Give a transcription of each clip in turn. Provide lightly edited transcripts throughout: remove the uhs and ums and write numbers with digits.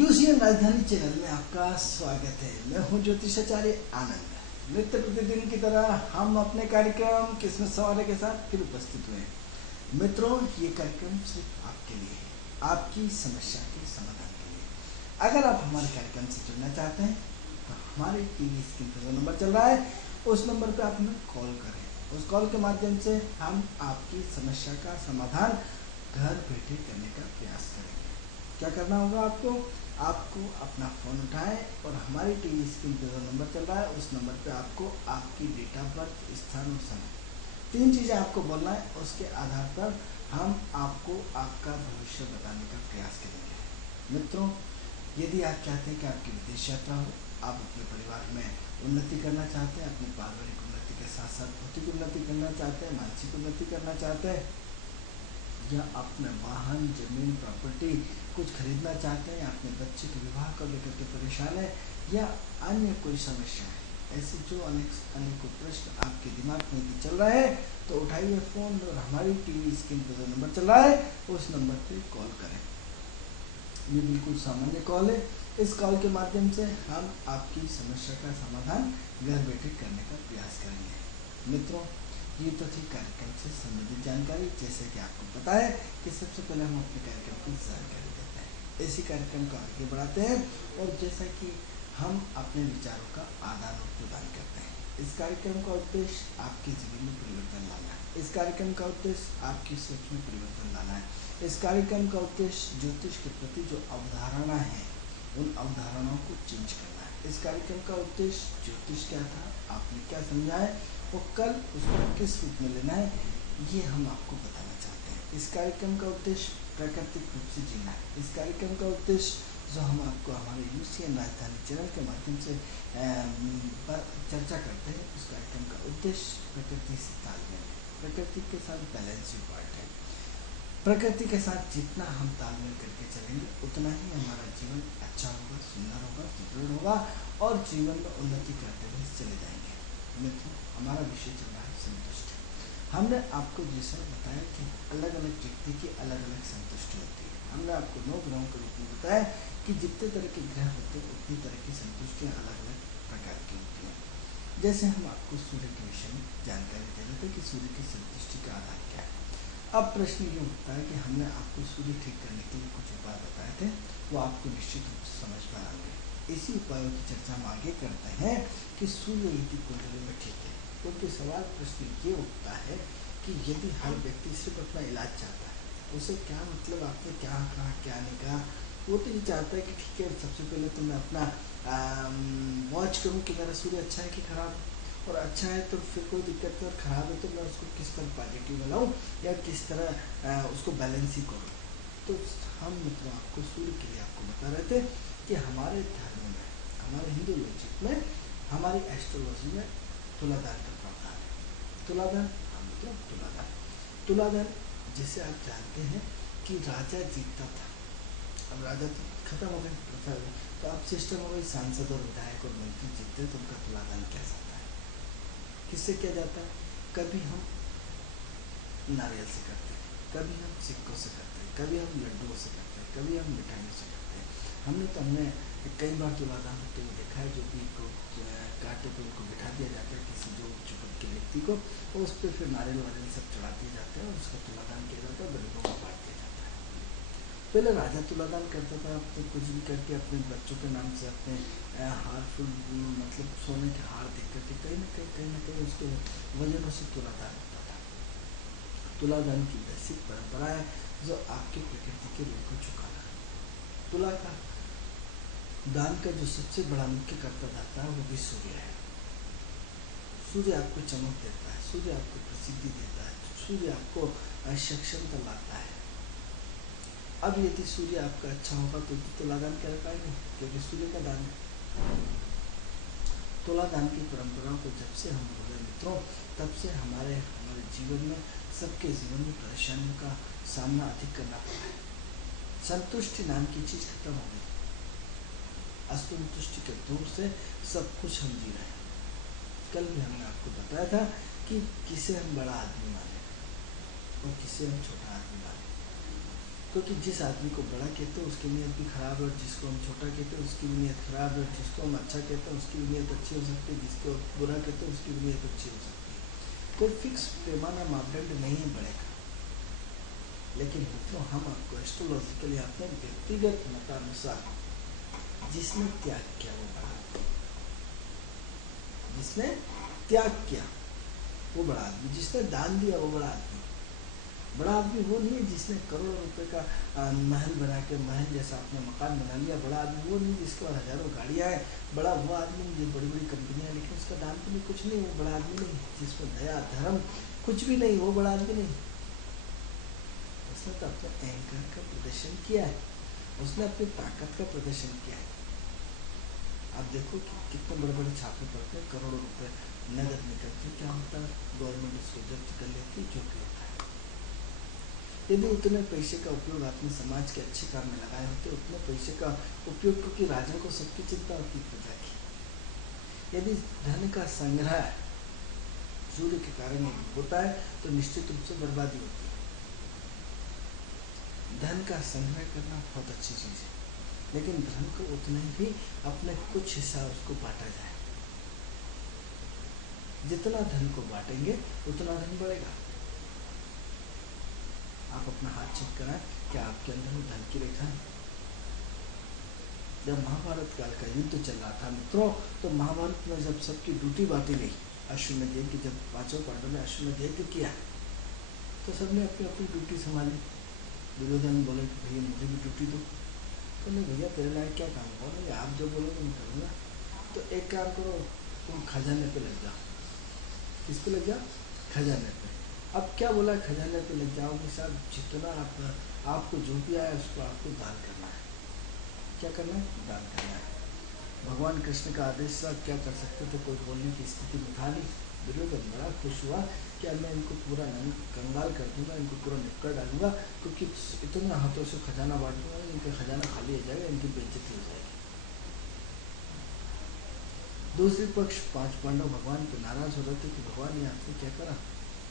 UCN राजधानी channel में आपका स्वागत है। मैं हूं ज्योतिषाचार्य आनंद। नित्य प्रतिदिन की तरह हम अपने कार्यक्रम किस्मत सवालों के साथ फिर उपस्थित हुए हैं। मित्रों, ये कार्यक्रम सिर्फ आपके लिए है, आपकी समस्या के समाधान के लिए। अगर आप हमारे कार्यक्रम से जुड़ना चाहते हैं तो हमारे टीवी स्क्रीन पर जो नंबर चल रहा है उस नंबर पर आप हमें कॉल करें। उस कॉल के माध्यम से हम आपकी समस्या का समाधान घर बैठे करने का प्रयास करेंगे। क्या करना होगा आपको अपना फ़ोन उठाएं और हमारी टीवी स्क्रीन पर जो नंबर चल रहा है उस नंबर पे आपको आपकी डेट ऑफ बर्थ, स्थान और समय, 3 चीज़ें आपको बोलना है। उसके आधार पर हम आपको आपका भविष्य बताने का प्रयास करेंगे। मित्रों, यदि आप चाहते हैं कि आपकी विदेश यात्रा हो, आप अपने परिवार में उन्नति करना चाहते हैं, अपनी पारिवारिक उन्नति के साथ साथ भौतिक उन्नति करना चाहते हैं, मानसिक उन्नति करना चाहते हैं, या अपने वाहन, जमीन, प्रॉपर्टी कुछ खरीदना चाहते हैं, अपने बच्चे के विवाह को लेकर के परेशान है, या अन्य कोई समस्या है, ऐसे जो अनेकों प्रश्न आपके दिमाग में भी चल रहे हैं, तो उठाइए फ़ोन और हमारी टीवी स्क्रीन पर जो नंबर चल रहा है उस नंबर पे कॉल करें। ये बिल्कुल सामान्य कॉल है। इस कॉल के माध्यम से हम आपकी समस्या का समाधान घर बैठे करने का प्रयास करेंगे। मित्रों, ये तो थी कार्यक्रम से संबंधित जानकारी। जैसे कि आपको पता है कि सबसे पहले हम अपने कार्यक्रम की जानकारी देते हैं, इसी कार्यक्रम को आगे बढ़ाते हैं, और जैसा कि हम अपने विचारों का आदान प्रदान करते हैं। इस कार्यक्रम का उद्देश्य आपके जीवन में परिवर्तन लाना है। इस कार्यक्रम का उद्देश्य आपकी सोच में परिवर्तन लाना है। इस कार्यक्रम का उद्देश्य ज्योतिष के प्रति जो अवधारणा है उन अवधारणाओं को चेंज करना है। इस कार्यक्रम का उद्देश्य ज्योतिष क्या था, आपने क्या समझा है, वो कल उसको किस रूप में लेना है, ये हम आपको बताना चाहते हैं। इस कार्यक्रम का उद्देश्य प्राकृतिक रूप से जीना है। इस कार्यक्रम का उद्देश्य जो हम आपको हमारे यूसीएन राजधानी चैनल के माध्यम से चर्चा करते हैं, उस कार्यक्रम का उद्देश्य प्रकृति से तालमेल है, प्रकृति के साथ बैलेंसिंग पार्ट है। प्रकृति के साथ जितना हम तालमेल करके चलेंगे उतना ही हमारा जीवन अच्छा होगा, सुंदर होगा, सुदृढ़ होगा और जीवन में उन्नति करते हुए चले जाएंगे। मित्रों, हमारा विषय चल रहा है संतुष्टि। हमने आपको जैसा बताया कि अलग अलग व्यक्ति की अलग अलग संतुष्टि होती है। हमने आपको 9 ग्रहों के रूप में बताया कि जितने तरह के ग्रह होते हैं उतनी तरह की संतुष्टियाँ अलग अलग प्रकार की होती हैं। जैसे हम आपको सूर्य के विषय में जानकारी दे रहे थे कि सूर्य की संतुष्टि का आधार क्या है। अब प्रश्न ये उठता है कि हमने आपको सूर्य ठीक करने के लिए कुछ उपाय बताए थे, वो आपको निश्चित रूप से समझ में आएंगे। इसी उपायों की चर्चा हम आगे करते हैं कि सूर्य यदि कुंडली में ठीक है, क्योंकि सवाल प्रश्न ये उठता है कि यदि हर व्यक्ति सिर्फ अपना इलाज चाहता है, उसे क्या मतलब आपने क्या कहा क्या नहीं कहा, वो तो ये चाहता है कि ठीक है, सबसे पहले तो मैं अपना वॉच करूँ कि मेरा सूर्य अच्छा है कि खराब है, और अच्छा है तो फिर कोई दिक्कत नहीं, और ख़राब है तो मैं उसको किस तरह पॉजिटिव बनाऊँ या किस तरह उसको बैलेंस ही करूँ। तो हम मतलब आपको सूर्य के लिए आपको बता रहे थे कि हमारे धर्म में, हमारे हिंदू लॉजिक में, हमारी एस्ट्रोलॉजी में तुलाधार का प्रावधान है। तुलाधार मतलब तुलाधार जिसे आप जानते हैं कि राजा जीतता था, अब राजा तो खत्म हो गए, प्रथा हो गई, तो अब सिस्टम हो गई, सांसद और विधायक और मंत्री जीतते तो उनका तुलाधान किया जाता है। किससे किया जाता है? कभी हम नारियल से करते हैं, कभी हम सिक्कों से करते हैं, कभी हम लड्डुओं से करते हैं, कभी हम मिठाइयों से करते हैं। हमने कई बार तुलाधान होते हुए देखा है, जो भी कांटे पे उनको बिठा दिया जाता है किसी जो चुपक के व्यक्ति को, और उस पर फिर नारियल वारियल सब चढ़ा दिए जाते हैं और उसका तुलाधान किया जाता है, गरीबों को बांट दिया जाता है। पहले राजा तुलाधान करता था, अब तो कुछ भी करके अपने बच्चों के नाम से अपने हार फूल मतलब सोने के हार देख करके कहीं ना कहीं उसके वजनों से तुलाधान होता था। तुलाधान की वैसी परंपरा है जो आपकी प्रकृति के रूप को चुकाना है। तुला का दान का जो सबसे बड़ा मुख्य कर्ता दाता है वो भी सूर्य है। सूर्य आपको चमक देता है, सूर्य आपको प्रसिद्धि देता है, सूर्य आपको सक्षमता लाता है। अब यदि सूर्य आपका अच्छा होगा तो तुलादान कर पाएंगे, क्योंकि सूर्य का दान है। तुलादान की परंपरा को जब से हम बोले मित्रों, तब से हमारे जीवन में, सबके जीवन में परेशानियों का सामना अधिक करना पड़ा है। संतुष्टि नाम की चीज़ खत्म हो गई। असंतुष्टि के दौर से सब कुछ हम जी रहे हैं। कल भी हमने आपको बताया था कि किसे हम बड़ा आदमी माने और किसे हम छोटा आदमी माने। क्योंकि जिस आदमी को बड़ा कहते हैं उसकी नीयत भी खराब है, और जिसको हम छोटा कहते हैं उसकी भी नीयत खराब है, जिसको हम अच्छा कहते हैं उसकी भी नीयत अच्छी हो सकती है, जिसको बुरा कहते हैं उसकी भी नीयत अच्छी हो सकती है। कोई फिक्स पैमाना मापदंड नहीं है बड़े का। लेकिन मित्रों, हम आपको एस्ट्रोलॉजिकली अपने व्यक्तिगत मतानुसार जिसने त्याग किया वो बड़ा, जिसने त्याग किया वो बड़ा आदमी, जिसने दान दिया वो बड़ा आदमी। बड़ा आदमी वो नहीं है जिसने करोड़ों रुपए का महल बना के, महल जैसा अपना मकान बना लिया। बड़ा आदमी वो नहीं जिसके पास हजारों गाड़ियाँ हैं। बड़ा वो आदमी जो बड़ी बड़ी कंपनियाँ, लेकिन उसका दान तो नहीं, कुछ नहीं, वो बड़ा आदमी नहीं। जिसमें दया धर्म कुछ भी नहीं, वो बड़ा आदमी नहीं। उसने तो अपने अहंकार का प्रदर्शन किया है, उसने अपनी ताकत का प्रदर्शन किया है। आप देखो कि कितने बड़े बड़े छापे पड़ते हैं, करोड़ों रुपए नगद निकलते हैं, क्या होता है? गवर्नमेंट उसको जब्त कर लेती, जो कि होता है। यदि उतने पैसे का उपयोग आपने समाज के अच्छे काम में लगाए होते, उतने पैसे का उपयोग, क्योंकि राजा को सबकी चिंता होती प्रजा की। यदि धन का संग्रह सूर्य के कारण होता है तो निश्चित रूप से बर्बादी होती है। धन का संग्रह करना बहुत अच्छी चीज है, लेकिन धन को उतना ही अपने कुछ हिस्सा उसको बांटा जाए। जितना धन को बांटेंगे उतना धन बढ़ेगा। आप अपना हाथ चेक कराएं, क्या आपके अंदर में धन की रेखा है? जब महाभारत काल का युद्ध चल रहा था मित्रों, तो महाभारत में जब सबकी ड्यूटी बांटी गई, अश्वमेध यज्ञ जब पांचों पांडवों ने अश्वमेध यज्ञ किया तो सबने अपनी अपनी ड्यूटी संभाली। दुर्योधन बोले कि भैया मुझे भी ड्यूटी दो। तो नहीं भैया तेरे लायक क्या काम करो, आप जो बोलोगे मैं करूँगा। तो एक काम करो, तुम खजाने पे लग जाओ। किस पे लग जाओ? खजाने पे। अब क्या बोला? खजाने पे लग जाओगे साहब, जितना आपको जो भी आया उसको आपको दान करना है। क्या करना है? दान करना है। भगवान कृष्ण का आदेश था, क्या कर सकते थे? कोई बोलने की स्थिति में था नहीं। दुर्योधन बड़ा खुश हुआ कि मैं इनको पूरा कंगाल कर दूंगा, इनको पूरा निपटा डालूंगा, क्योंकि इतने हाथों से खजाना बांट दूंगा, इनका खजाना खाली हो जाएगा, इनकी बेइज्जती हो जाएगी। दूसरी पक्ष पांच पांडव भगवान पे नाराज हो रहे थे कि भगवान ये आपने क्या करा,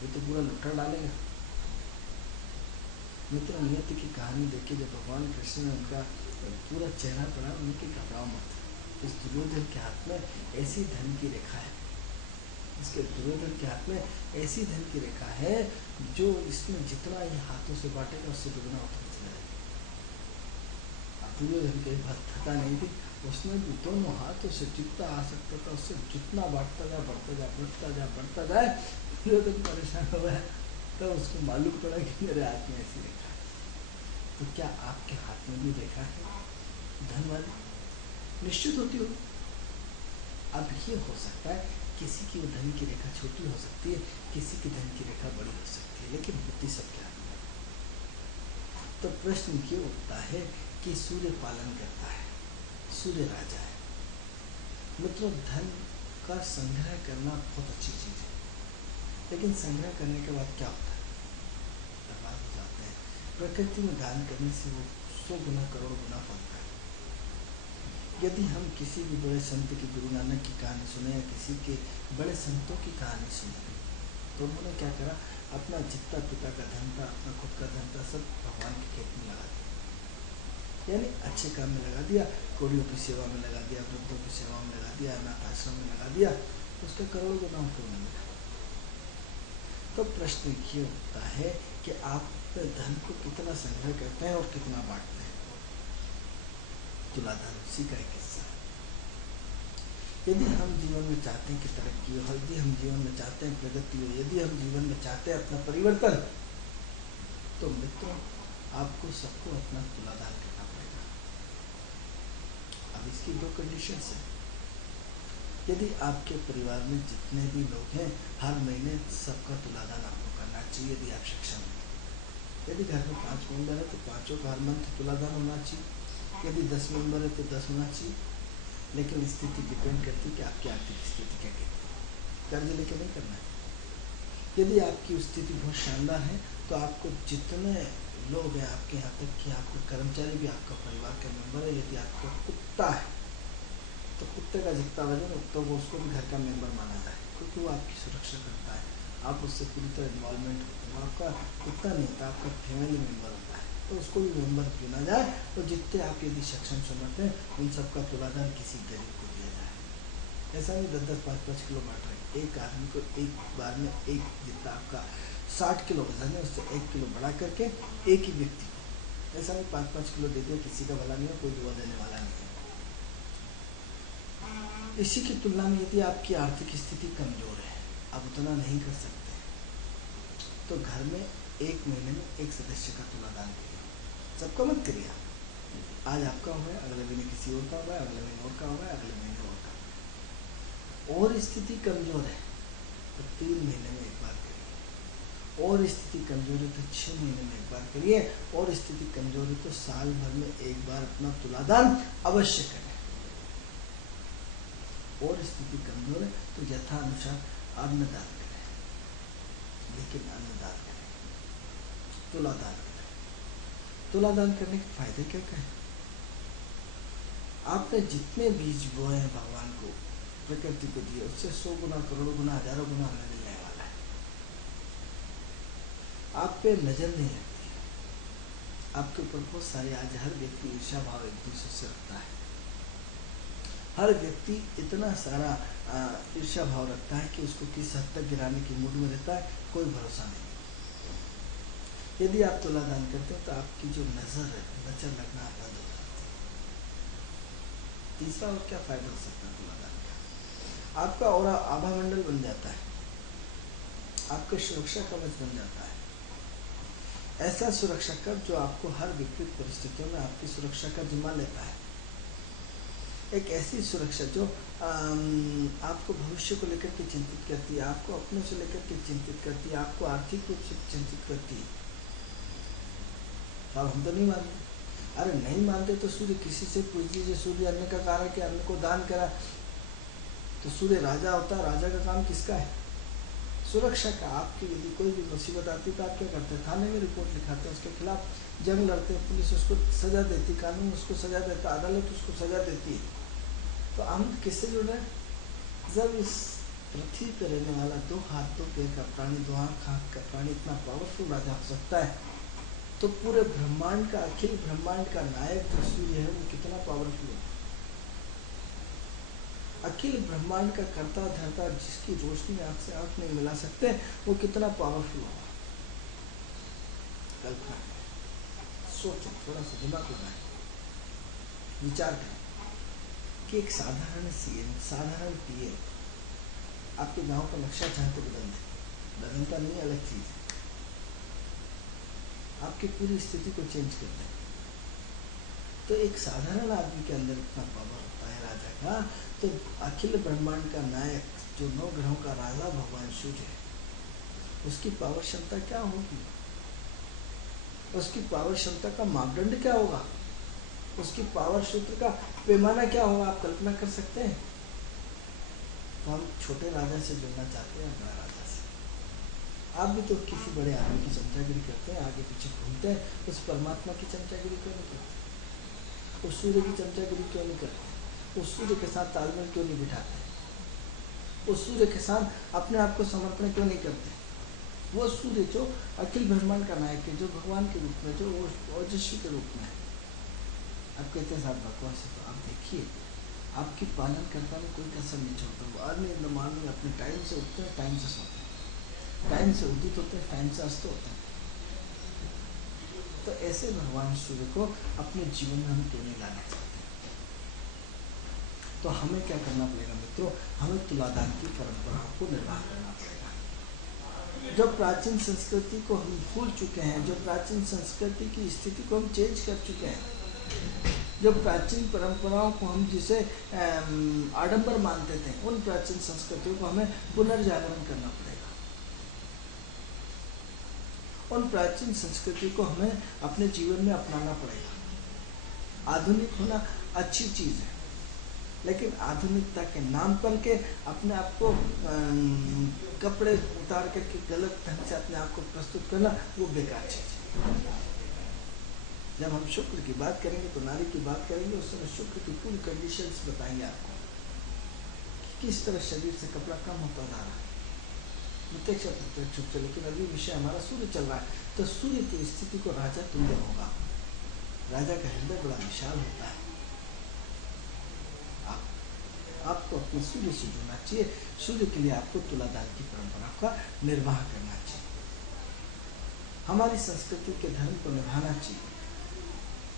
ये तो पूरा लुटा डालेगा। मित्र, नियति की कहानी देखिए, जब भगवान कृष्ण ने उनका पूरा चेहरा पड़ा, उनकी घबराओ मत। इस दुर्योधन के हाथ में ऐसी धन की रेखा है, इसके दुर्योधन के हाथ में ऐसी धन की रेखा है जो इसमें जितना ये हाथों से बांटेगा उससे दुगना उठा चला जाएगा। दुर्योधन के बात थका नहीं थी, उसने भी दोनों हाथों से जितना आ सकता था उससे जितना बांटता जा, बढ़ता जा, बढ़ता जा, बढ़ता जाए। दुर्योधन परेशान हो गया, तब तो उसको मालूम पड़ा कि मेरे हाथ में ऐसी रेखा है। तो क्या आपके हाथ में भी रेखा है धन वाली? निश्चित होती हो। अब ये हो सकता है किसी की धन की रेखा छोटी हो सकती है, किसी की धन की रेखा बड़ी हो सकती है, लेकिन होती सबके हाथ में। तो प्रश्न ये उठता है कि सूर्य पालन करता है, सूर्य राजा है। मित्रों, धन का संग्रह करना बहुत अच्छी चीज है, लेकिन संग्रह करने के बाद क्या होता है? बर्बाद हो जाते हैं। प्रकृति में दान करने से वो 100 गुना, करोड़ गुना फलता है। यदि हम किसी भी बड़े संत की, गुरु नानक की कहानी सुने या किसी के बड़े संतों की कहानी सुने, तो उन्होंने क्या करा? अपना जितना पिता का धन था, अपना खुद का धन था, सब भगवान के खेत में लगा दिया, यानी अच्छे काम में लगा दिया, कोड़ियों की सेवा में लगा दिया, वृद्धों की सेवा में लगा दिया, अनाथ आश्रम में लगा दिया, उसका करोड़ों गुना उपयोग मिला। तो प्रश्न ये होता है कि आप धन को कितना संग्रह करते हैं और कितना बांटते हैं। तुलाधार उसी का एक हिस्सा। यदि हम जीवन में चाहते हैं कि तरक्की हो, यदि हम जीवन में चाहते हैं प्रगति हो, यदि हम जीवन में चाहते हैं अपना परिवर्तन, तो मित्रों आपको सबको अपना तुलाधार करना पड़ेगा। अब इसकी 2 कंडीशंस हैं। यदि आपके परिवार में जितने भी लोग हैं, हर महीने सबका तुलादान आपको करना चाहिए, यदि आप सक्षम हैं। यदि घर में 5 मेंबर है तो 5 का हर मंथ तुलादान होना चाहिए। यदि 10 मेंबर है तो 10 होना चाहिए। लेकिन स्थिति डिपेंड करती है कि आपकी आर्थिक स्थिति क्या कहती है। कर्ज लेके नहीं करना है। यदि आपकी स्थिति बहुत शानदार है तो आपको जितने लोग हैं आपके यहाँ तक कि आपका कर्मचारी भी आपका परिवार का मेंबर है। यदि आपका कुत्ता है तो कुत्ते का जितना वजन तो वो उसको भी घर का मेंबर माना जाए, क्योंकि वो आपकी सुरक्षा करता है, आप उससे पूरी तरह इन्वॉल्वमेंट होते हैं। आपका कुत्ता नहीं होता, आपका फैमिली मेंबर होता है। तो उसको भी मेंबर चुना जाए और जितने आप यदि सक्षम समर्थ हैं उन सबका तुलादान किसी गरीब को दिया जाए। ऐसा नहीं 10-10, 5-5 किलो बांट रहे, एक आदमी को एक बार में एक, जितना आपका 60 किलो वजन है उससे 1 किलो बढ़ा करके एक ही व्यक्ति को, ऐसा नहीं 5-5 किलो दे दिया, किसी का भला नहीं है, कोई दुआ देने वाला नहीं है। इसी की तुलना में यदि आपकी आर्थिक स्थिति कमजोर है, आप उतना नहीं कर सकते, तो घर में एक महीने में एक सदस्य का तुलादान करिए। सबका मत करिए, आज आपका हो गया, अगले महीने किसी और का होगा, अगले महीने और का होगा, अगले महीने और का। और स्थिति कमजोर है तो 3 महीने में एक बार करिए, और स्थिति कमजोर है तो 6 महीने में एक बार करिए, और स्थिति कमजोर है तो साल भर में एक बार अपना तुलादान अवश्य करें। और स्थिति कमजोर है तो यथानुसार अन्नदान करें, लेकिन अन्नदान करें, तुलादान करें। तुलादान करने के फायदे क्या क्या है? आपने जितने बीज बोए हैं भगवान को, प्रकृति को दिए, उससे 100 गुना, करोड़ों गुना, हजारों गुना हमें मिलने वाला है। आप पे नजर नहीं लगती है, आपके ऊपर बहुत सारे, आज हर व्यक्ति ईर्ष्या भाव एक दूसरे से रखता है, हर व्यक्ति इतना सारा ईर्ष्या भाव रखता है कि उसको किस हद तक गिराने की मूड में रहता है, कोई भरोसा नहीं। यदि आप तुलादान करते हैं तो आपकी जो नजर है, नजर लगना बंद हो जाती है। तीसरा और क्या फायदा हो सकता है तुलादान का? आपका और आभा मंडल बन जाता है, आपका सुरक्षा कवच बन जाता है। ऐसा सुरक्षा कवच जो आपको हर विपरीत परिस्थितियों में आपकी सुरक्षा का जिम्मा लेता है। एक ऐसी सुरक्षा जो आपको भविष्य को लेकर के चिंतित करती है, आपको अपने से लेकर के चिंतित करती है, आपको आर्थिक रूप से चिंतित करती है। अब हम तो नहीं मानते, अरे नहीं मानते तो सूर्य किसी से पूछ लीजिए, सूर्य अन्न का कारण कि अन्न को दान करा, तो सूर्य राजा होता है, राजा का काम किसका है? सुरक्षा का। आपकी यदि कोई भी मुसीबत आती तो आप क्या करते हैं? थाने में रिपोर्ट लिखाते हैं, उसके खिलाफ जंग लड़ते हैं, पुलिस उसको सजा देती, कानून उसको सजा देता, अदालत उसको सजा देती है। तो हम किससे जुड़ रहे हैं? जब इस पृथ्वी पर रहने वाला 2 हाथ 2 पैर का प्राणी, 2 आँख का प्राणी इतना पावरफुल राजा हो सकता है, तो पूरे ब्रह्मांड का, अखिल ब्रह्मांड का नायक जो सूर्य है वो कितना पावरफुल है। अखिल ब्रह्मांड का कर्ता धर्ता, जिसकी रोशनी आँख से आँख नहीं मिला सकते, वो कितना पावरफुल होगा। कल्पना करें, सोचो, थोड़ा सा दिमाग लगाएं, विचार करें कि एक साधारण सीएम, साधारण पीएम आपके गांव का नक्शा चाहते बदल दे, बदलता नहीं, अलग चीज है, आपकी पूरी स्थिति को चेंज कर दे। तो एक साधारण आदमी के अंदर इतना पावर होता है राजा का, तो अखिल ब्रह्मांड का नायक जो 9 ग्रहों का राजा भगवान सूर्य है, उसकी पावर क्षमता क्या होगी? उसकी पावर क्षमता का मापदंड क्या होगा? उसकी पावर सूत्र का पैमाना क्या होगा? आप कल्पना कर सकते हैं? तो हम छोटे राजा से जुड़ना चाहते हैं, बड़ा राजा से। आप भी तो किसी बड़े आदमी की चमचागिरी करते हैं, आगे पीछे घूमते हैं, उस परमात्मा की चमचागिरी क्यों नहीं करते? उस सूर्य की चमचागिरी क्यों नहीं करते? उस सूर्य के साथ तालमेल क्यों नहीं बिठाते? उस सूर्य के साथ अपने आप को समर्पण क्यों नहीं करते? वो सूर्य जो अखिल ब्रह्मांड का नायक है, जो भगवान के रूप में, जो ओजस्वी के रूप में है। आप कहते हैं साहब बकवास है, तो आप देखिए, आपकी पालन करता में कोई कसर नहीं छोड़ता। वो अर्न मॉर्निंग अपने टाइम से उठते हैं, टाइम से सोते हैं, टाइम से उदित होते हैं, टाइम से अस्त होते हैं। तो ऐसे भगवान सूर्य को अपने जीवन में हम क्यों नहीं लाना चाहते? तो हमें क्या करना पड़ेगा मित्रों? हमें तुलादान की परंपरा को निर्वाह करना पड़ेगा। जो प्राचीन संस्कृति को हम भूल चुके हैं, जो प्राचीन संस्कृति की स्थिति को हम चेंज कर चुके हैं, जो प्राचीन परंपराओं को हम जिसे आडंबर मानते थे, उन प्राचीन संस्कृतियों को हमें पुनर्जागरण करना पड़ेगा। उन प्राचीन संस्कृति को हमें अपने जीवन में अपनाना पड़ेगा। आधुनिक होना अच्छी चीज़ है, लेकिन आधुनिकता के नाम पर के अपने आप को कपड़े उतार करके गलत ढंग से अपने आप को प्रस्तुत करना, वो बेकार चीज़ है। जब हम शुक्र की बात करेंगे तो नारी की बात करेंगे, उस समय शुक्र की पूरी कंडीशंस बताएंगे आपको, किस तरह शरीर से कपड़ा कम होता जा रहा है, प्रत्यक्ष अप्रत्यक्ष रूप से, लेकिन अभी विषय हमारा सूर्य चल रहा है। तो सूर्य की स्थिति को राजा तुल्य होगा। राजा का हृदय बड़ा विशाल होता है। आपको अपने सूर्य से जुड़ना चाहिए। सूर्य के लिए आपको तुलादान की परंपरा का निर्वाह करना चाहिए। हमारी संस्कृति के धर्म को निभाना चाहिए।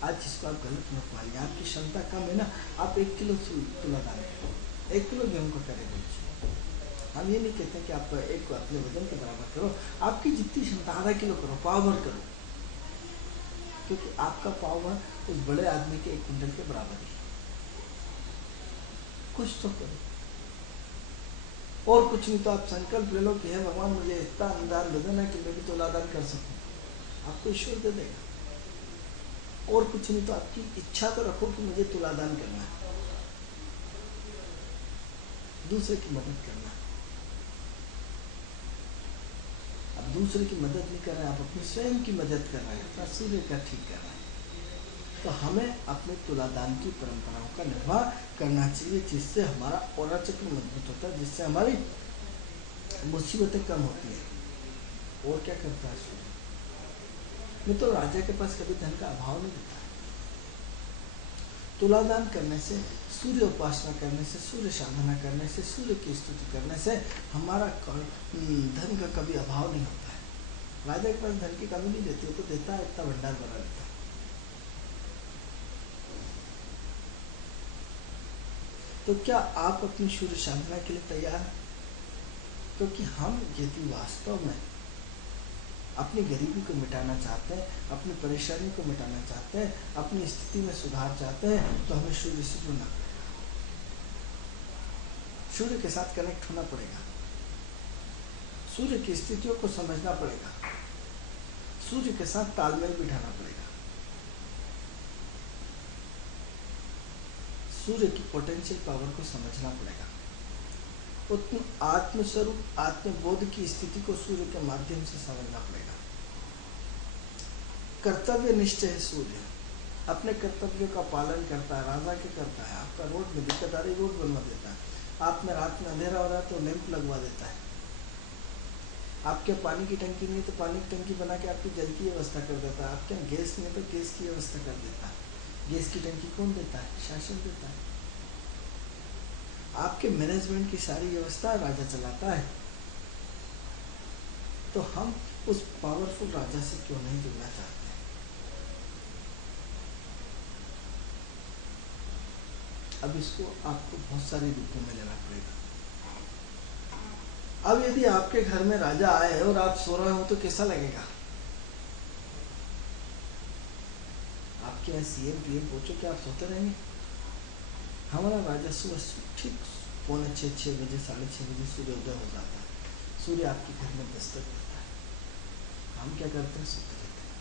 आज जिसको आप गलत मत मानिए, आपकी क्षमता कम है ना, आप 1 किलो तुलादान करो, 1 किलो गेहूं का करे बोलिए। हम ये नहीं कहते कि आप एक को अपने वजन के बराबर करो, आपकी जितनी क्षमता आधा किलो करो, पाव भर करो, क्योंकि आपका पाव भर उस बड़े आदमी के 1 कुंटल के बराबर ही। कुछ तो करो, और कुछ नहीं तो आप संकल्प ले लो कि हे भगवान मुझे इतना अनुदान दे देना कि मैं भी तुलादान कर सकूं, आपको ईश्वर दे देगा। और कुछ नहीं तो आपकी इच्छा तो रखो कि मुझे तुलादान करना है, दूसरे की मदद करना है। अब दूसरे की मदद नहीं कर रहे हैं, आप अपनी स्वयं की मदद कर रहे हैं, अपना सूर्य का ठीक कर रहे हैं। तो हमें अपने तुलादान की परंपराओं का निर्वाह करना चाहिए, जिससे हमारा औरा चक्र मजबूत होता है, जिससे हमारी मुसीबतें कम होती है। और क्या करता है सूर्य? मैं तो राजा के पास कभी धन का अभाव नहीं देता। तुलादान करने से, सूर्य उपासना करने से, सूर्य साधना करने से, सूर्य की स्तुति करने से हमारा धन का कभी अभाव नहीं होता है। राजा के पास धन की कमी नहीं देती, वो तो देता है, इतना भंडार भरा देता है। तो क्या आप अपनी सूर्य साधना के लिए तैयार हैं? क्योंकि हम यदि वास्तव में अपनी गरीबी को मिटाना चाहते हैं, अपनी परेशानी को मिटाना चाहते हैं, अपनी स्थिति में सुधार चाहते हैं, तो हमें सूर्य से जुड़ना पड़ेगा, सूर्य के साथ कनेक्ट होना पड़ेगा, सूर्य की स्थितियों को समझना पड़ेगा, सूर्य के साथ तालमेल बिठाना पड़ेगा, सूर्य की पोटेंशियल पावर को समझना पड़ेगा। उत्तम आत्मस्वरूप आत्मबोध की स्थिति को सूर्य के माध्यम से समझना पड़ेगा। कर्तव्य निष्ठ है सूर्य, अपने कर्तव्यों का पालन करता है, राजा के करता है। आपका रोड में दिक्कत आ रही, रोड बनवा देता है। आप में रात में अंधेरा हो रहा है तो लैंप लगवा देता है। आपके पानी की टंकी नहीं तो पानी की टंकी बना के आपकी जल की व्यवस्था कर देता है। आपके गैस नहीं तो गैस की व्यवस्था कर देता है। गैस की टंकी कौन देता है? शासन देता है। आपके मैनेजमेंट की सारी व्यवस्था राजा चलाता है। तो हम उस पावरफुल राजा से क्यों नहीं जुड़ना चाहते? अब इसको आपको बहुत सारे रूपों में लेना पड़ेगा। अब यदि आपके घर में राजा आए और आप सो रहे हो तो कैसा लगेगा? आपके यहाँ सीएम पीएम पूछो कि आप सोते रहेंगे? हमारा राजा सुबह ठीक 5:45-6 बजे 6:30 बजे सूर्योदय हो जाता है। सूर्य आपके घर में दस्तक देता है। हम क्या करते हैं? सोते रहते हैं,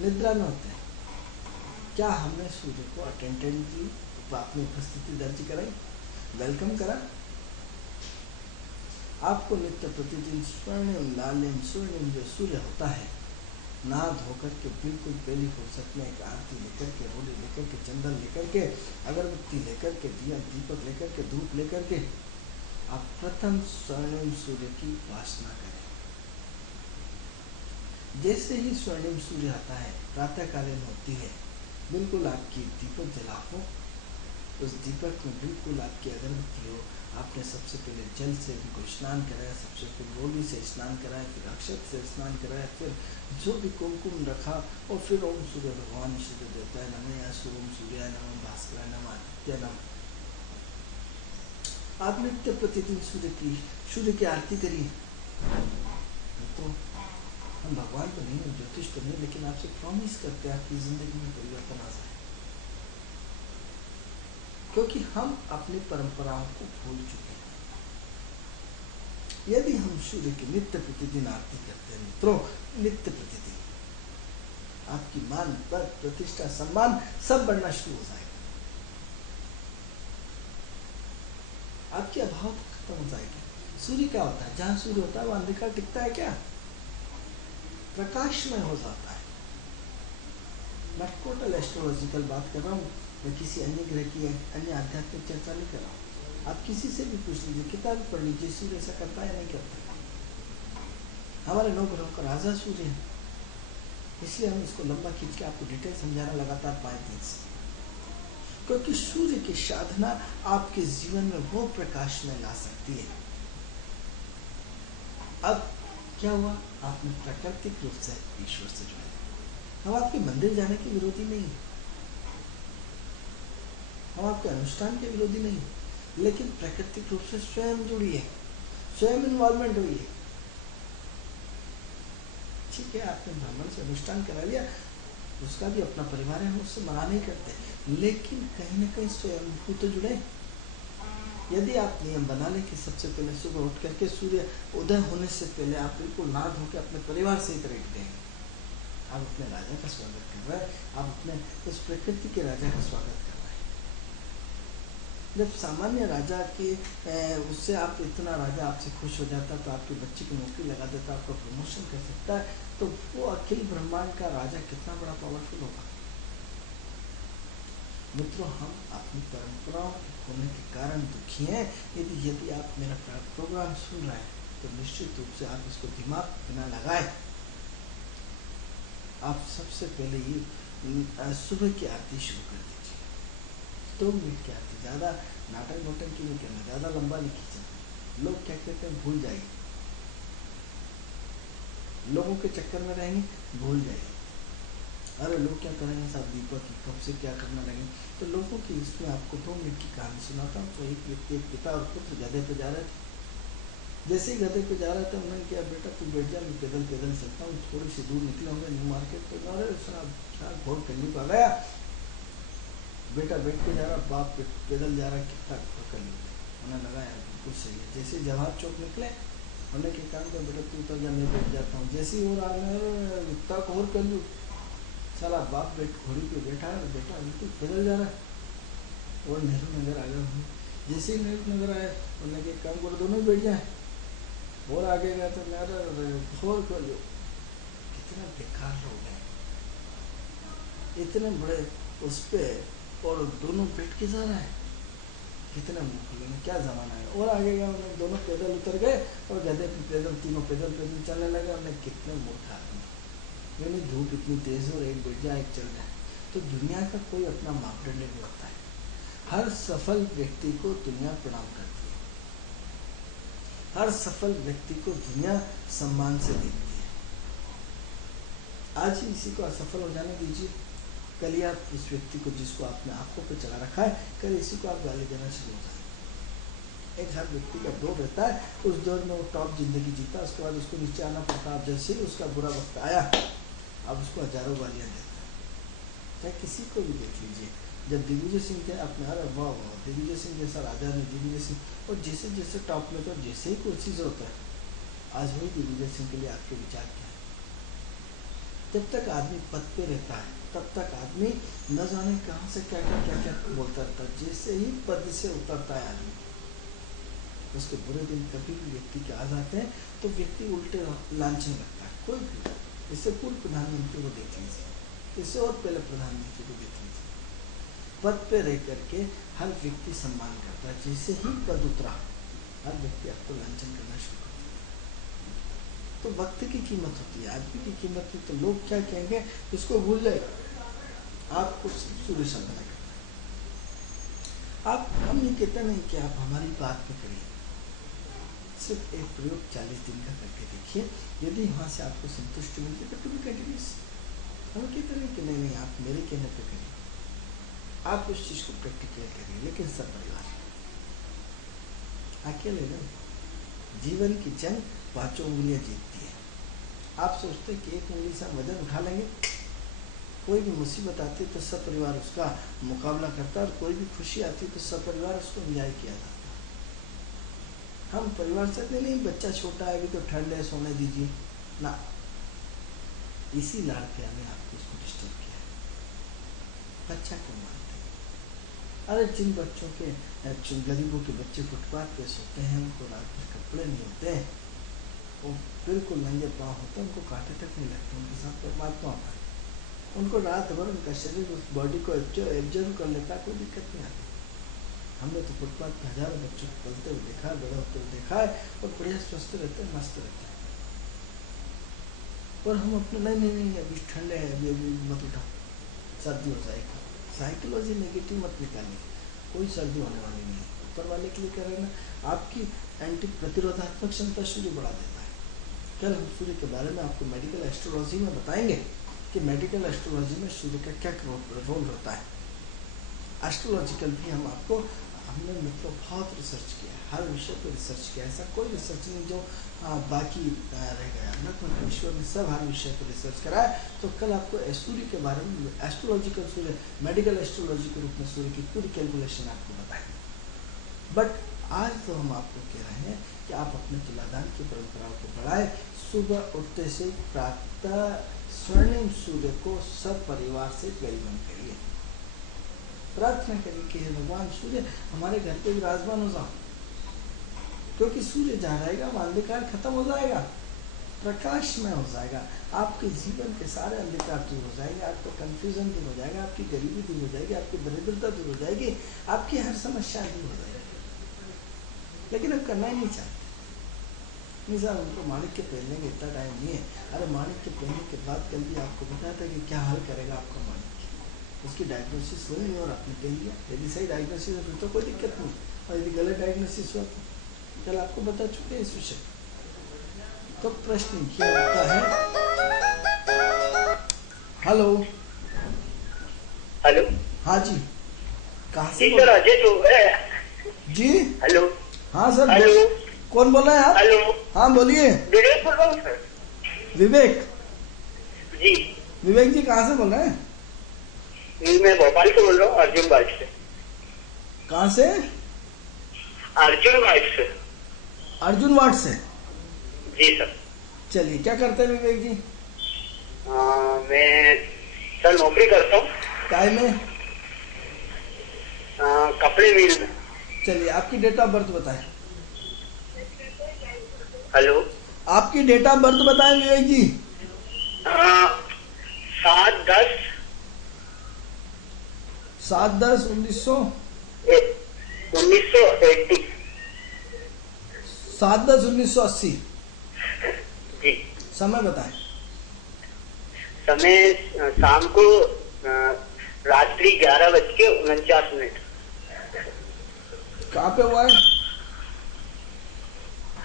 निद्रा में होते हैं। क्या हमने सूर्य को अटेंडेंटली अपनी उपस्थिति दर्ज कराई, वेलकम करा? आपको नित्य प्रतिदिन स्वर्णिम लालिम स्वर्णिम जो सूर्य होता है, नहा धोकर के बिल्कुल पहली फुर्सत में एक आरती लेकर के, रोली लेकर के, चंदन लेकर के, अगरबत्ती लेकर के, दिया दीपक लेकर के, धूप लेकर के आप प्रथम स्वर्णिम सूर्य की उपासना करें। जैसे ही स्वर्णिम सूर्य आता है, प्रातःकालीन होती है, बिल्कुल आपकी दीपक जलाओ, उस दीपक में बिल्कुल आपकी अगरबत्ती हो। आपने सबसे पहले जल से उनको स्नान कराया, सबसे पहले रोली से स्नान कराया, फिर अक्षत से स्नान कराया, फिर जो भी कुमकुम रखा, और फिर ओम सूर्य भगवान सूर्य देवता नमः या ओम सूर्याय नमः भास्कराय नमः आदित्य नमः। आप नित्य प्रतिदिन सूर्य की आरती करिए। तो हम भगवान तो नहीं, ज्योतिष तो नहीं, लेकिन आपसे प्रॉमिस करते हैं आपकी जिंदगी में परिवर्तन आ जाए, क्योंकि हम अपनी परंपराओं को भूल चुके हैं। यदि हम सूर्य की नित्य प्रतिदिन आरती करते हैं मित्रों, नित्य प्रतिदिन, आपकी मान पद प्रतिष्ठा सम्मान सब बढ़ना शुरू हो जाएगा। आपकी अभाव खत्म हो जाएगी। सूर्य क्या होता है? जहां सूर्य होता है वहां अंधकार टिकता है क्या? प्रकाशमय हो जाता है। मैं टोटल एस्ट्रोलॉजिकल बात कर रहा हूँ, मैं किसी अन्य ग्रह की अन्य आध्यात्मिक चर्चा नहीं कर रहा हूँ। आप किसी से भी पूछ लीजिए, किताब पढ़ लीजिए, सूर्य ऐसा करता है या नहीं करता? हमारे 9 ग्रहों का राजा सूर्य है। इसलिए हम इसको लंबा खींच के आपको डिटेल समझाना लगातार 5 दिन से, क्योंकि सूर्य की साधना आपके जीवन में वो प्रकाश में ला सकती है। अब क्या हुआ, आपने प्राकृतिक रूप से ईश्वर से जुड़े। हम आपके मंदिर जाने के विरोधी नहीं, हम आपके अनुष्ठान के विरोधी नहीं, लेकिन प्राकृतिक रूप से स्वयं जुड़िए, स्वयं इन्वॉल्वमेंट हुई। ठीक है, आपने ब्राह्मण से अनुष्ठान करा लिया, उसका भी अपना परिवार है, हम उससे मना नहीं करते, लेकिन कहीं ना कहीं स्वयं भू तो जुड़े। यदि आप नियम बना लें कि सबसे पहले सुबह उठ करके सूर्य उदय होने से पहले आप बिल्कुल नहा धो के अपने परिवार से ही रेट देंगे, आप अपने राजा का स्वागत कर रहे हैं, आप अपने उस प्रकृति के राजा का स्वागत कर रहे हैं। जब सामान्य राजा के उससे आप इतना राजा आपसे खुश हो जाता है तो आपके बच्चे की नौकरी लगा देता, आपका प्रमोशन कर सकता है, तो वो अखिल ब्रह्मांड का राजा कितना बड़ा पावरफुल होगा। मित्रों, हम अपनी परंपराओं के खोने के कारण दुखी हैं। यदि आप मेरा प्रोग्राम सुन रहे हैं तो निश्चित रूप से आप इसको दिमाग बिना लगाए आप सबसे पहले ये सुबह की आरती शुरू कर दीजिए। 2 मिनट की आरती, ज़्यादा नाटक नोटंकी नहीं करना, ज़्यादा लंबा नहीं खींचना। लोग क्या कहते हैं, भूल जाइए, लोगों के चक्कर में रहेंगे, भूल जाइए। अरे लोग क्या करेंगे साहब, दीपक की कब से क्या करना रहेंगे। तो लोगों की इसमें आपको 2 मिनट की कहानी सुनाता हूँ। तो एक व्यक्ति, एक पिता और पुत्र गधे पे जा रहे थे। जैसे ही गधे पे जा रहे थे, उन्होंने किया, बेटा तू बैठ जा, मैं पैदल पैदल चलता हूँ। थोड़ी सी दूर निकले होंगे न्यू मार्केट, तो अरे साहब घोड़ कल्ली पा गया। बेटा बैठ के जा रहा, बाप पैदल जा रहा, कितना कल्ली। उन्हें लगा यार बिल्कुल सही है। जैसे जवाहर चौक निकले, उन्होंने के काम कर, बेटा तू उतर जा, मैं बैठ जाता हूँ। जैसे ही और आगे इतना घोर कर लूँ, साला बाप घोड़ी पे बैठा है, बेटा बिल्कुल पैदल जा रहा है। और नेहरू नगर आ गया। जैसे ही नेहरू नगर आए, उन्होंने के काम करो, दोनों बैठ जाए। और आगे गया तो मेरा घोर कर लो। कितना बेकार लोग हैं, इतने बड़े उस पर, और दोनों बैठ के जा रहा है। कितना मुश्किल है, क्या ज़माना है। और आगे गया, उन्होंने दोनों पैदल उतर गए और गधे पे पैदल, तीनों पैदल पैदल चलने लगे। उन्हें कितने मूर्ख आदमी, यानी धूप इतनी तेज है और एक बैठ जाए, एक चल जाए। तो दुनिया का कोई अपना मापदंड नहीं होता है। हर सफल व्यक्ति को दुनिया प्रणाम करती है, हर सफल व्यक्ति को दुनिया सम्मान से देखती है। आज ही इसी को असफल हो जाने दीजिए, कल ही आप इस व्यक्ति को, जिसको आपने आंखों पे चला रखा है, कल इसी को आप गाली देना शुरू हो जाए। एक हर व्यक्ति का दौर रहता है, उस दौर में वो टॉप जिंदगी जीता, उसके बाद उसको नीचे आना पड़ता है। जैसे ही उसका बुरा वक्त आया, अब उसको हजारों गालियाँ देता है। चाहे किसी को भी देख लीजिए, जब दिग्विजय सिंह थे, आपने अरे वाह वाह दिग्विजय सिंह जैसा राजा नहीं, दिग्विजय सिंह, और जैसे जैसे टॉप में, तो जैसे ही कुर्सी से होता है, आज वही दिग्विजय सिंह के लिए आपके विचार क्या है। जब तक आदमी पद पे रहता है, तब तक आदमी न जाने कहाँ से क्या क्या बोलता रहता है। जैसे ही पद से उतरता है आदमी, उसके बुरे दिन कभी भी व्यक्ति के आ जाते हैं, तो व्यक्ति उल्टे लांछन लगता है। कोई भी, इससे पूर्व प्रधानमंत्री को देख लीजिए, इससे और पहले प्रधानमंत्री को देख लीजिए, पद पे रह करके हर व्यक्ति सम्मान करता है। जैसे ही पद उतरा, हर व्यक्ति आपको लांछन करना शुरू कर देता। तो वक्त की कीमत होती है, आदमी की कीमत नहीं। तो लोग क्या कहेंगे, इसको भूल जाए। आपको सूर्य साधना करना है। आप, हम ये कहते नहीं कि आप हमारी बात पे करिए, सिर्फ एक प्रयोग 40 दिन का करके देखिए। यदि वहाँ से आपको संतुष्टि मिलती है तो भी कंटिन्यूस। हम कहते नहीं कि नहीं आप मेरे कहने पे करिए, आप उस चीज़ को प्रैक्टिकल करिए, लेकिन सब परिवार अकेले नहीं। जीवन की जंग 5 उंगलियां जीतती है। आप सोचते हैं कि एक उंगली से वजन उठा लेंगे, कोई भी मुसीबत आती है तो सब परिवार उसका मुकाबला करता है, और कोई भी खुशी आती है तो सब परिवार उसको एंजॉय किया जाता है। हम परिवार से नहीं, बच्चा छोटा है अभी तो ठंड है, सोने दीजिए ना। इसी लाड़ प्यार ने आपको इसको डिस्टर्ब किया है। बच्चा क्यों मानते हैं? अरे जिन बच्चों के, गरीबों के बच्चे फुटपाथ पे सोते हैं, उनको रात भर कपड़े नहीं होते हैं, वो बिल्कुल नंगे पाँव होते हैं, उनको कांटे तक नहीं लगते, उनके साथ परमात्मा होता है। उनको रात भर उनका शरीर उस बॉडी को एब्जॉर्व कर लेता है, कोई दिक्कत नहीं आती। हमने तो फुटपाथ पे हजारों बच्चों को पलते हुए देखा है, बड़े होते हुए देखा है, और बढ़िया स्वस्थ रहते हैं, मस्त रहते हैं। और हम अपने नहीं अभी ठंड है, अभी मत उठा, सर्दी हो जाएगी। साइकोलॉजी नेगेटिव मत निकालिए, कोई सर्दी होने वाली नहीं है। ऊपर वाले के लिए कर रहे ना, आपकी एंटी प्रतिरोधात्मक क्षमता सूर्य बढ़ा देता है। कल हम सूर्य के बारे में आपको मेडिकल एस्ट्रोलॉजी में बताएंगे कि मेडिकल एस्ट्रोलॉजी में सूर्य का क्या रोल होता है। एस्ट्रोलॉजिकल भी हमने मतलब बहुत रिसर्च किया, हर विषय पर रिसर्च किया, ऐसा कोई रिसर्च नहीं जो बाकी रह गया। मतलब ईश्वर ने सब हर विषय पर रिसर्च करा है। तो कल आपको सूर्य के बारे में एस्ट्रोलॉजिकल सूर्य, मेडिकल एस्ट्रोलॉजी के रूप में सूर्य की पूरी कैलकुलेशन आपको बताएंगे। बट आज तो हम आपको कह रहे हैं कि आप अपने तुलादान की परंपराओं को बढ़ाए। सुबह उठते से प्रातः स्वर्णिम सूर्य को सब परिवार से वेलकम करिए, प्रार्थना करिए कि हे भगवान सूर्य हमारे घर पे विराजमान हो जाओ, क्योंकि सूर्य जहाँ रहेगा वहाँ अंधकार खत्म हो जाएगा, प्रकाशमय हो जाएगा, आपके जीवन के सारे अंधकार दूर हो जाएंगे, आपका कंफ्यूजन दूर हो जाएगा, आपकी गरीबी दूर हो जाएगी, आपकी दरिद्रता दूर हो जाएगी, आपकी हर समस्या दूर हो जाएगी। लेकिन हम करना ही नहीं चाहते। नहीं साहब, उनको माणिक्य पहनने का इतना टाइम नहीं है। अरे माणिक्य पहनने के बाद कल भी आपको बताया था कि क्या हल करेगा आपका माणिक्य, उसकी डायग्नोसिस हुई और आपने पहन लिया। यदि सही डायग्नोसिस है फिर तो कोई दिक्कत नहीं, और यदि गलत डायग्नोसिस हुआ तो कल आपको बता चुके हैं इस विषय। तो प्रश्न क्या होता है? हेलो हेलो, हाँ जी, कहाँ से? जी सर, अजय तो है जी। हेलो, हाँ सर, हेलो, कौन बोल रहे हैं आप? हेलो, हाँ बोलिए। विवेक बोल रहा हूँ सर। विवेक जी, विवेक जी कहाँ से बोल रहे हैं? मैं भोपाल से बोल रहा हूँ, अर्जुन बाग से। कहाँ से? अर्जुन बाग से। अर्जुन वार्ड से। जी सर। चलिए, क्या करते हैं विवेक जी? मैं सर नौकरी करता हूँ। काय में? कपड़े मिल में। चलिए, आपकी डेट ऑफ बर्थ बताएं। हेलो, आपकी डेट ऑफ बर्थ बताएं विवेक जी। 7/10 7/10/1900 1980। 7/10/1980। जी, समय बताएं। समय शाम को रात्रि 11:49। कहाँ पे हुआ है?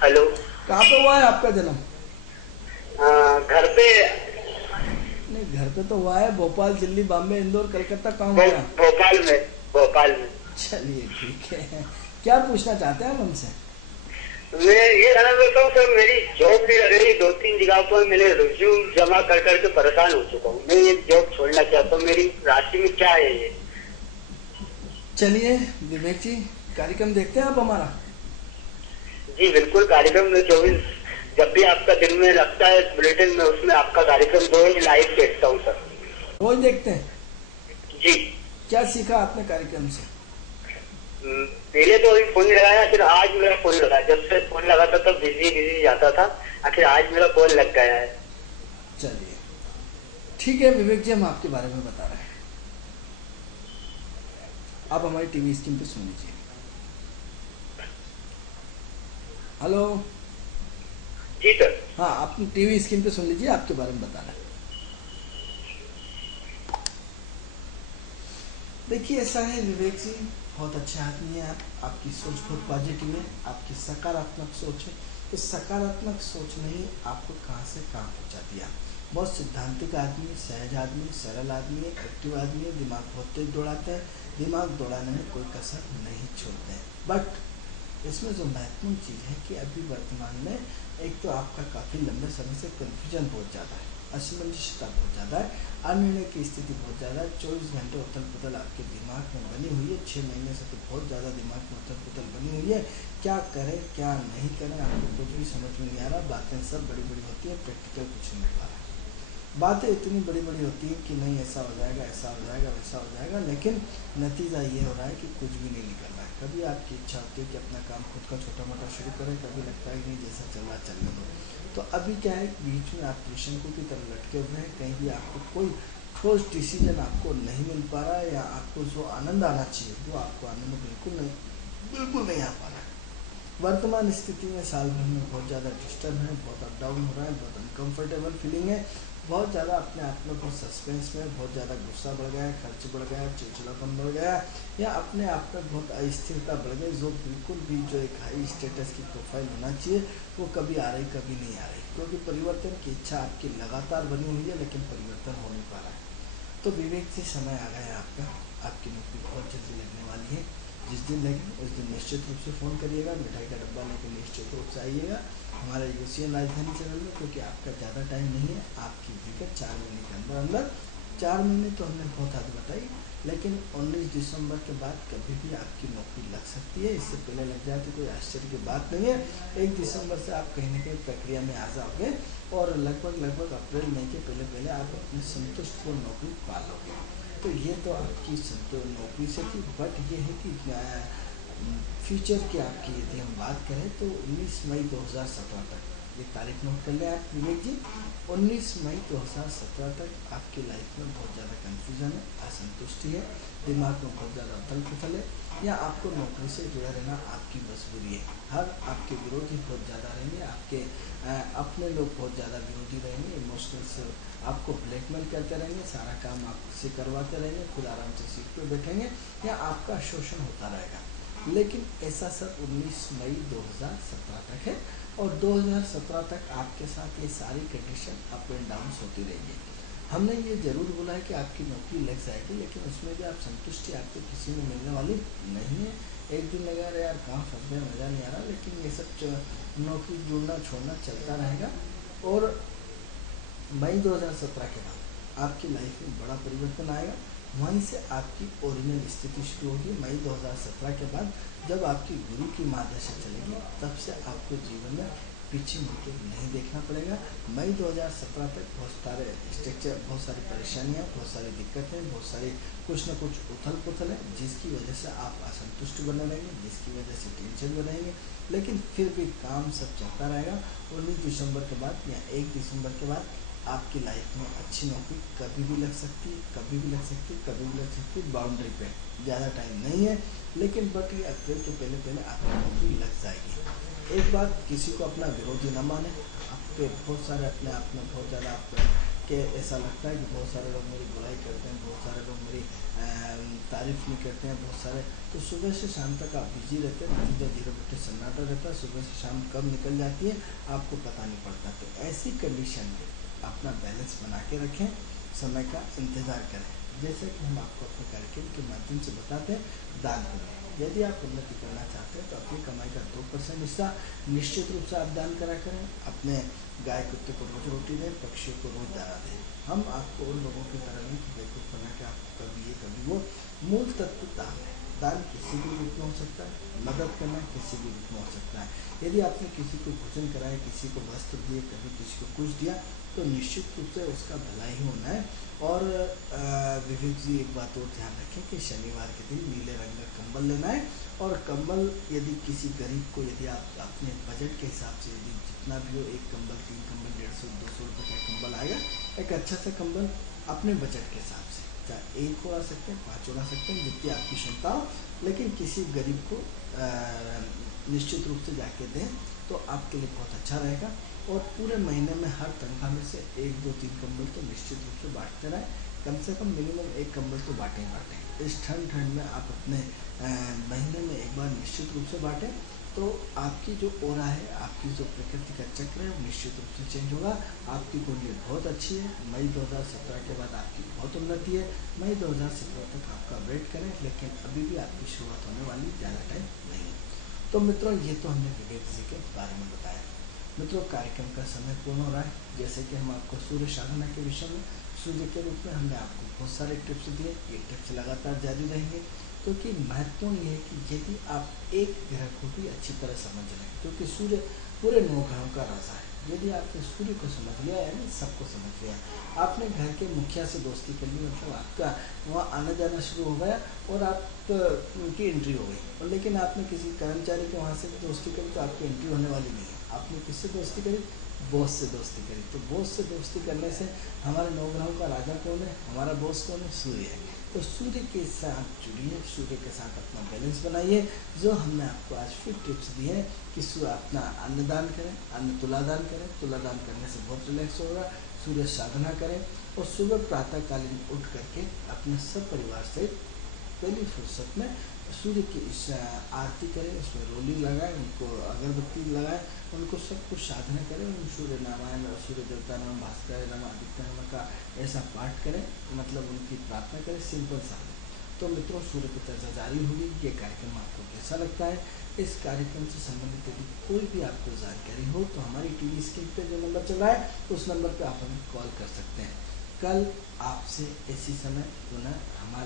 हेलो, कहाँ पे हुआ है आपका जन्म? घर पे। नहीं, घर पे तो हुआ है, भोपाल, दिल्ली, बॉम्बे, इंदौर, कलकत्ता, कहाँ हुआ है? भोपाल में। चलिए ठीक है, क्या पूछना चाहते हैं आप हमसे? मैं ये कहना चाहता हूँ सर, मेरी जॉब भी लग रही 2-3 जगह पर, मैंने रिज्यूम जमा कर करके परेशान हो चुका हूँ। मैं ये जॉब छोड़ना चाहता हूँ, मेरी राशि में क्या है ये? चलिए विवेक जी, कार्यक्रम देखते हैं आप हमारा? जी बिल्कुल, कार्यक्रम में 24 जब भी आपका दिन में लगता है बुलेटिन में, उसमें आपका कार्यक्रम रोज लाइव देखता हूँ सर। रोज देखते हैं? जी। क्या सीखा आपने कार्यक्रम से? पहले तो अभी फोन लगाया, फिर आज मेरा फोन लगा। जब से फोन लगा था तब बिजी जाता था, आखिर आज मेरा फोन लग गया है। चलिए ठीक है विवेक जी, हम आपके बारे में बता रहे हैं, आप हमारी टीवी स्क्रीन पे सुन लीजिए। हेलो। जी सर। हाँ, आप टीवी स्क्रीन पे सुन लीजिए, आपके बारे में बता रहे हैं। देखिए, ऐसा है विवेक जी, बहुत अच्छे आदमी है आप, आपकी सोच बहुत पॉजिटिव है, आपकी सकारात्मक सोच है। इस सकारात्मक सोच ने ही आपको कहाँ से कहाँ पहुँचा दिया। बहुत सिद्धांतिक आदमी, सहज आदमी, सरल आदमी, एक्टिव आदमी, दिमाग बहुत तेज दौड़ाते हैं, दिमाग दौड़ाने में कोई कसर नहीं छोड़ते हैं। बट इसमें जो महत्वपूर्ण चीज़ है कि अभी वर्तमान में एक तो आपका काफ़ी लंबे समय से कन्फ्यूजन बहुत ज़्यादा है, असमंजसता बहुत ज़्यादा है, अनिर्णय की स्थिति बहुत ज़्यादा है, 24 घंटे उथल पुथल आपके दिमाग में बनी हुई है। 6 महीने से तो बहुत ज़्यादा दिमाग में उथल पुथल बनी हुई है, क्या करें क्या नहीं करें आपको कुछ भी समझ में नहीं आ रहा। बातें सब बड़ी बड़ी होती है, प्रैक्टिकल कुछ नहीं हो पा रहा है। बातें इतनी बड़ी बड़ी होती है कि नहीं ऐसा हो जाएगा, ऐसा हो जाएगा, वैसा हो जाएगा, लेकिन नतीजा ये हो रहा है कि कुछ भी नहीं निकल रहा है। कभी आपकी इच्छा होती है कि अपना काम खुद का छोटा मोटा शुरू करें, कभी लगता है कि नहीं जैसा चल रहा चलने दो। तो अभी क्या है, बीच में आप ट्यूशनों की तरह लटके हुए हैं, कहीं भी आपको कोई ठोस डिसीजन आपको नहीं मिल पा रहा है, या आपको जो आनंद आना चाहिए वो आपको आनंद बिल्कुल नहीं आ पा रहा है। वर्तमान स्थिति में साल भर में बहुत ज़्यादा डिस्टर्ब है, बहुत अप डाउन हो रहा है, बहुत अनकंफर्टेबल फीलिंग है, बहुत ज़्यादा अपने आप में बहुत सस्पेंस में, बहुत ज़्यादा गुस्सा बढ़ गया है, खर्च बढ़ गया है, चिड़चिड़ापन बढ़ गया है, या अपने आप में बहुत अस्थिरता बढ़ गई, जो बिल्कुल भी जो एक हाई स्टेटस की प्रोफाइल होना चाहिए वो कभी आ रही कभी नहीं आ रही, क्योंकि परिवर्तन की इच्छा आपकी लगातार बनी हुई है लेकिन परिवर्तन हो नहीं पा रहा है। तो विवेक से समय आ गया है आपका, आपकी नौकरी बहुत जल्दी लगने वाली है। जिस दिन लगे उस दिन निश्चित रूप से फ़ोन करिएगा, मिठाई का डब्बा लेकर निश्चित रूप से आइएगा हमारे यूसीएन राजधानी चैनल में, क्योंकि आपका ज़्यादा टाइम नहीं है। आपकी विगत 4 महीने के अंदर अंदर, 4 महीने तो हमने बहुत हद बताई, लेकिन 19 दिसंबर के बाद कभी भी आपकी नौकरी लग सकती है। इससे पहले लग जाए तो कोई आश्चर्य की बात नहीं है। 1 दिसंबर से आप कहीं ना कहीं प्रक्रिया में आ जाओगे और लगभग अप्रैल मई के पहले पहले आप अपनी संतुष्टपूर्ण नौकरी पा लोगे। तो ये तो आपकी नौकरी से थी, बट ये है कि फ्यूचर की आपकी यदि हम बात करें तो 19 मई 2017 तक, ये तारीख नोट कर लें आप विवेक जी, 19 मई 2017 तक आपकी लाइफ में बहुत ज़्यादा कन्फ्यूजन है, असंतुष्टि है, दिमाग में बहुत ज़्यादा उथल पुथल है, या आपको नौकरी से जुड़ा रहना आपकी मजबूरी है। हर आपके विरोधी बहुत ज़्यादा रहेंगे, आपके अपने लोग बहुत ज़्यादा विरोधी रहेंगे, इमोशनल से आपको ब्लैकमेल करते रहेंगे, सारा काम आपसे करवाते रहेंगे, खुद आराम से सीट पर बैठेंगे, या आपका शोषण होता रहेगा। लेकिन ऐसा सब 19 मई 2017 तक है, और 2017 तक आपके साथ ये सारी कंडीशन अप एंड डाउन होती रहेगी। हमने ये जरूर बोला है कि आपकी नौकरी लग जाएगी, लेकिन उसमें भी आप संतुष्टि आपको किसी में मिलने वाली नहीं है। एक दिन लगा रहे यार कहाँ फंस गया, मज़ा नहीं आ रहा, लेकिन ये सब नौकरी जुड़ना छोड़ना चलता रहेगा। और मई 2017 के बाद आपकी लाइफ में बड़ा परिवर्तन आएगा। वहीं से आपकी ओरिजिनल स्थिति शुरू होगी। मई 2017 के बाद जब आपकी गुरु की मार्गदर्शन चलेगी, तब से आपको जीवन में पीछे मुड़कर नहीं देखना पड़ेगा। मई 2017 तक बहुत सारे स्ट्रक्चर, बहुत सारी परेशानियाँ, बहुत सारी दिक्कतें, बहुत सारी कुछ न कुछ उथल पुथल है, जिसकी वजह से आप असंतुष्ट बने रहेंगे, जिसकी वजह से टेंशन में रहेंगे, लेकिन फिर भी काम सब चलता रहेगा। 19 दिसंबर के बाद या 1 दिसंबर के बाद आपकी लाइफ में अच्छी नौकरी कभी भी लग सकती है, कभी भी लग सकती है, कभी भी लग सकती है। बाउंड्री पे ज़्यादा टाइम नहीं है, लेकिन बट ये अप्रैल के पहले पहले आपकी नौकरी लग जाएगी। एक बात, किसी को अपना विरोधी न माने। आपके बहुत सारे अपने आप में बहुत ज़्यादा आप के ऐसा लगता है कि बहुत सारे लोग मेरी बुराई करते हैं, बहुत सारे लोग मेरी तारीफ नहीं करते हैं, बहुत सारे, तो सुबह से शाम तक आप बिजी रहते हैं, धीरे धीरे बैठे सन्नाटा रहता है, सुबह से शाम कब निकल जाती है आपको पता नहीं पड़ता। तो ऐसी कंडीशन में अपना बैलेंस बना के रखें, समय का इंतज़ार करें। जैसे कि हम आपको अपने कार्यक्रम के माध्यम से बताते हैं, दान करें। यदि आप उन्नति करना चाहते हैं तो अपनी कमाई का 2% हिस्सा निश्चित रूप से आप दान करा करें। अपने गाय कुत्ते को रोज रोटी दें, पक्षियों को रोज दाना दें। हम आपको उन लोगों की तरह नहीं बेवकूफ़ बना के आपको कभी ये कभी वो, मूल तत्व दान है। दान किसी भी रूप में हो सकता है, मदद करना किसी भी रूप में हो सकता है। यदि आपने किसी को भोजन कराया, किसी को वस्त्र दिए, कभी किसी को कुछ दिया, तो निश्चित रूप से उसका भला ही होना है। और विवेक जी एक बात और ध्यान रखें कि शनिवार के दिन नीले रंग का कंबल लेना है। और कंबल यदि किसी गरीब को, यदि आप अपने बजट के हिसाब से, यदि जितना भी हो, 1 कंबल, 3 कंबल, 150-200 रुपये का कंबल आएगा, एक अच्छा सा कंबल अपने बजट के हिसाब से, चाहे 1 उड़ा सकते हैं, 5 उड़ा सकते हैं, जितनी आपकी क्षमता हो, लेकिन किसी गरीब को निश्चित रूप से जाके दें तो आपके लिए बहुत अच्छा रहेगा। और पूरे महीने में हर तनख्वाह में से 1, 2, 3 कंबल तो निश्चित रूप से बांटते रहें। कम से कम मिनिमम 1 कंबल तो बांटें। इस ठंड में आप अपने महीने में एक बार निश्चित रूप से बांटें, तो आपकी जो ओरा है, आपकी जो प्रकृति का चक्र है, वो निश्चित रूप से चेंज होगा। आपकी कुंडली बहुत अच्छी है। मई 2017 के बाद आपकी बहुत उन्नति है। मई 2017 तक आपका वेट करें, लेकिन अभी भी आपकी शुरुआत होने वाली, ज़्यादा टाइम नहीं है। तो मित्रों, ये तो हमने विवेक जी के बारे में बताया। मित्रों, कार्यक्रम का समय पूर्ण हो रहा है। जैसे कि हम आपको सूर्य साधना के विषय में, सूर्य के रूप में हमने आपको बहुत सारे टिप्स दिए। ये टिप्स लगातार जारी रहेंगे, क्योंकि महत्वपूर्ण ये है कि यदि आप एक ग्रह को भी अच्छी तरह समझ रहे हैं, क्योंकि सूर्य पूरे 9 ग्रहों का राजा है। यदि आपने सूर्य को समझ लिया, यानी सबको समझ लिया, आपने घर के मुखिया से दोस्ती कर ली, मतलब आपका वहाँ आना जाना शुरू हो गया और आप उनकी एंट्री हो गई। और लेकिन आपने किसी कर्मचारी के वहाँ से दोस्ती करी तो आपकी एंट्री होने वाली नहीं है। आपने किससे दोस्ती करी? बॉस से दोस्ती करी। तो बॉस से दोस्ती करने से, हमारे 9 ग्रहों का राजा कौन है? हमारा बॉस कौन है? सूर्य है। तो सूर्य के साथ जुड़िए, सूर्य के साथ अपना बैलेंस बनाइए। जो हमने आपको आज फिर टिप्स दी है कि सूर्य अपना अन्नदान करें, अन्न तुलादान करें, तुलादान करने से बहुत रिलैक्स होगा। सूर्य साधना करें और सुबह प्रातःकालीन उठ करके अपने सब परिवार से पहली फुर्सत में सूर्य की आरती करें, उसमें रोली लगाएं, उनको अगरबत्ती लगाएं, उनको सब कुछ साधना करें। उन सूर्य नारायण और सूर्य देवता नमः, भास्कर नमः, आदित्य नमः का ऐसा पाठ करें, मतलब उनकी प्रार्थना करें, सिंपल सा। तो मित्रों, सूर्य की चर्चा जारी होगी। ये कार्यक्रम आपको कैसा लगता है? इस कार्यक्रम से संबंधित यदि कोई भी आपको जानकारी हो तो हमारी टीवी स्क्रीन पे जो नंबर चल रहा है उस नंबर पे आप हमें कॉल कर सकते हैं। कल आपसे इसी समय पुनः हमारे